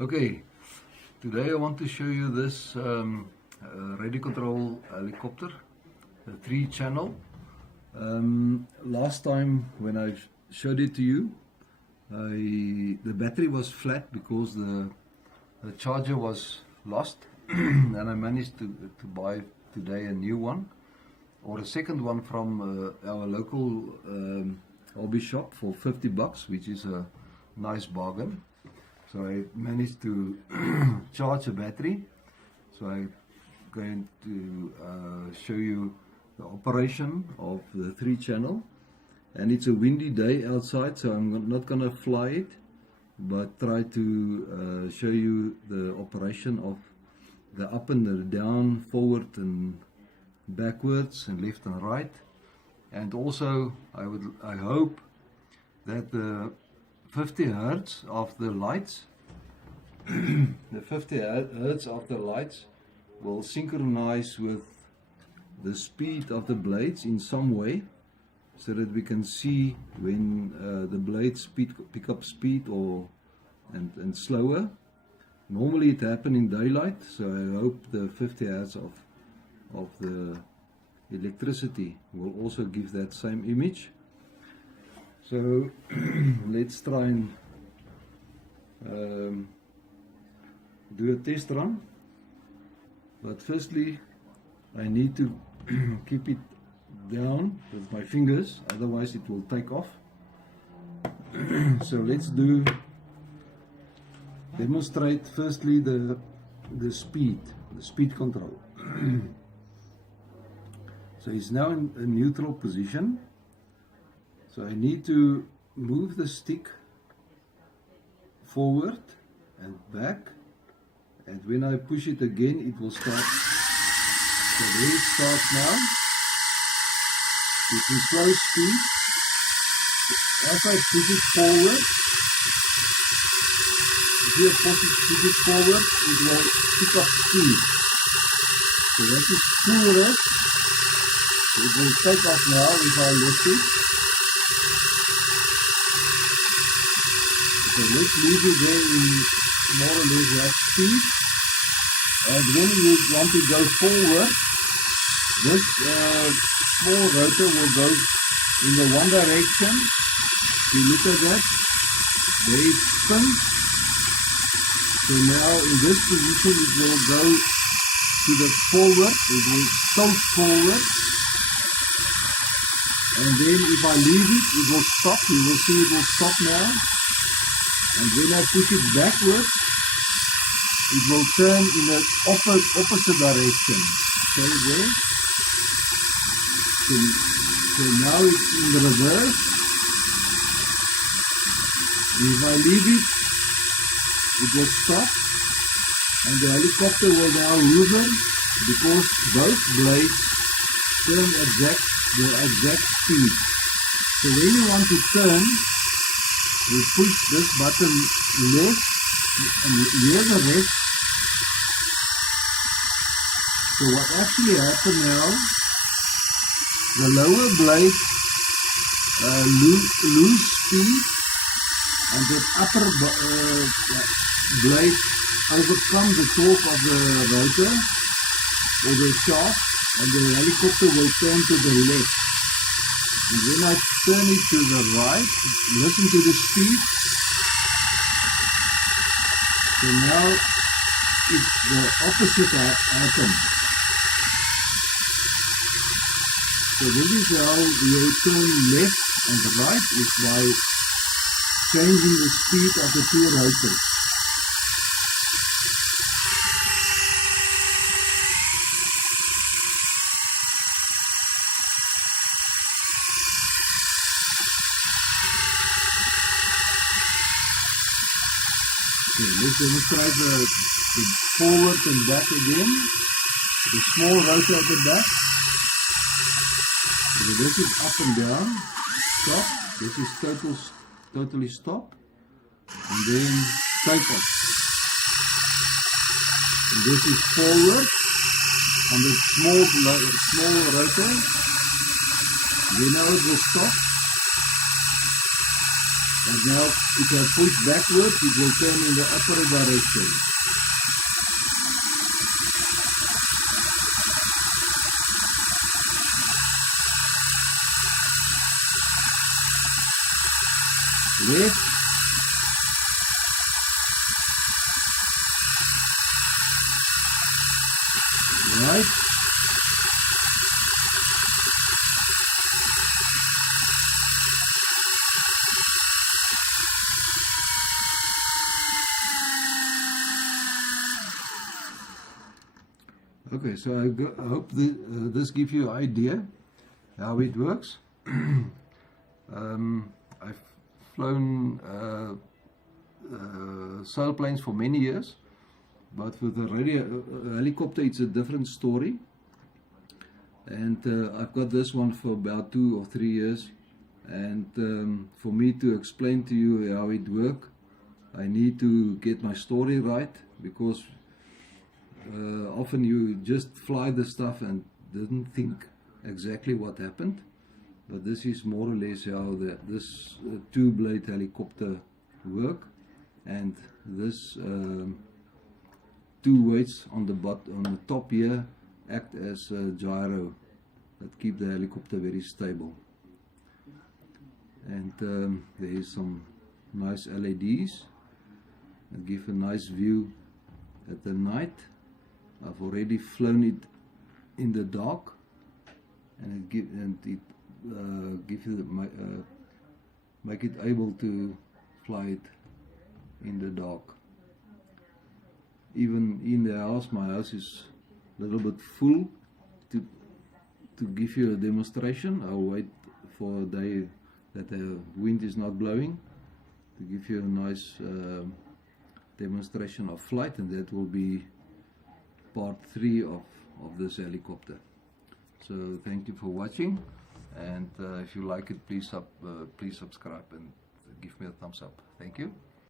Okay, today I want to show you this radio control helicopter, a 3-channel. Last time when I showed it to you, the battery was flat because the charger was lost and I managed to buy today a new one, or a second one from our local hobby shop for $50, which is a nice bargain. So I managed to charge a battery. So I'm going to show you the operation of the 3-channel. And it's a windy day outside, so I'm not going to fly it, but try to show you the operation of the up and the down, forward and backwards, and left and right. And also I hope that the 50 hertz of the lights the 50 hertz of the lights will synchronize with the speed of the blades in some way, so that we can see when the blades pick up speed and slower. Normally it happens in daylight, so I hope the 50 hertz of the electricity will also give that same image. So let's try and do a test run. But firstly I need to keep it down with my fingers, otherwise it will take off. So let's demonstrate firstly the speed control. So it's now in a neutral position. So I need to move the stick forward and back, and when I push it again it will start. So there it starts now. It's in slow speed. As I push it forward, if you push it forward, it will pick up speed. So that is full rest. It will take off now if I lift it. So let's leave it there in more or less that speed. And when you want to go forward, this small rotor will go in the one direction. If you look at that, there it spins. So now in this position it will go to the forward, it will tilt forward. And then if I leave it, it will stop. You will see it will stop now. And when I push it backwards, it will turn in the opposite direction. Okay, there. So now it's in the reverse. If I leave it, it will stop. And the helicopter will now hover, because both blades turn the exact speed. So when you want to turn, you push this button left and hear the rest. So what actually happened now, the lower blade lose speed, and the upper blade overcome the torque of the rotor or the shaft, and the helicopter will turn to the left. And when I turn it to the right, listen to the speed. So now it's the opposite happen. So this is how you turn left and right, is by changing the speed of the two rotors. Okay, let's demonstrate the forward and back again. The small rotor at the back. So this is up and down, stop. This is totally stop, and then take off. And this is forward on the small rotor. Then now it will stop. But now, if I push backwards, it will turn in the opposite direction. Left. Right. Okay, so I hope this gives you an idea how it works. I've flown sailplanes for many years, but with a helicopter it's a different story. And I've got this one for about 2 or 3 years, and for me to explain to you how it works, I need to get my story right, because often you just fly the stuff and didn't think exactly what happened. But this is more or less how this two-blade helicopter work, and this 2 weights on the top here act as a gyro that keep the helicopter very stable. And there is some nice LEDs that give a nice view at the night. I've already flown it in the dark, and it give you make it able to fly it in the dark. Even in the house, my house is a little bit full. To give you a demonstration, I'll wait for a day that the wind is not blowing to give you a nice demonstration of flight, and that will be part 3 of this helicopter. So thank you for watching, and if you like it, please subscribe and give me a thumbs up. Thank you.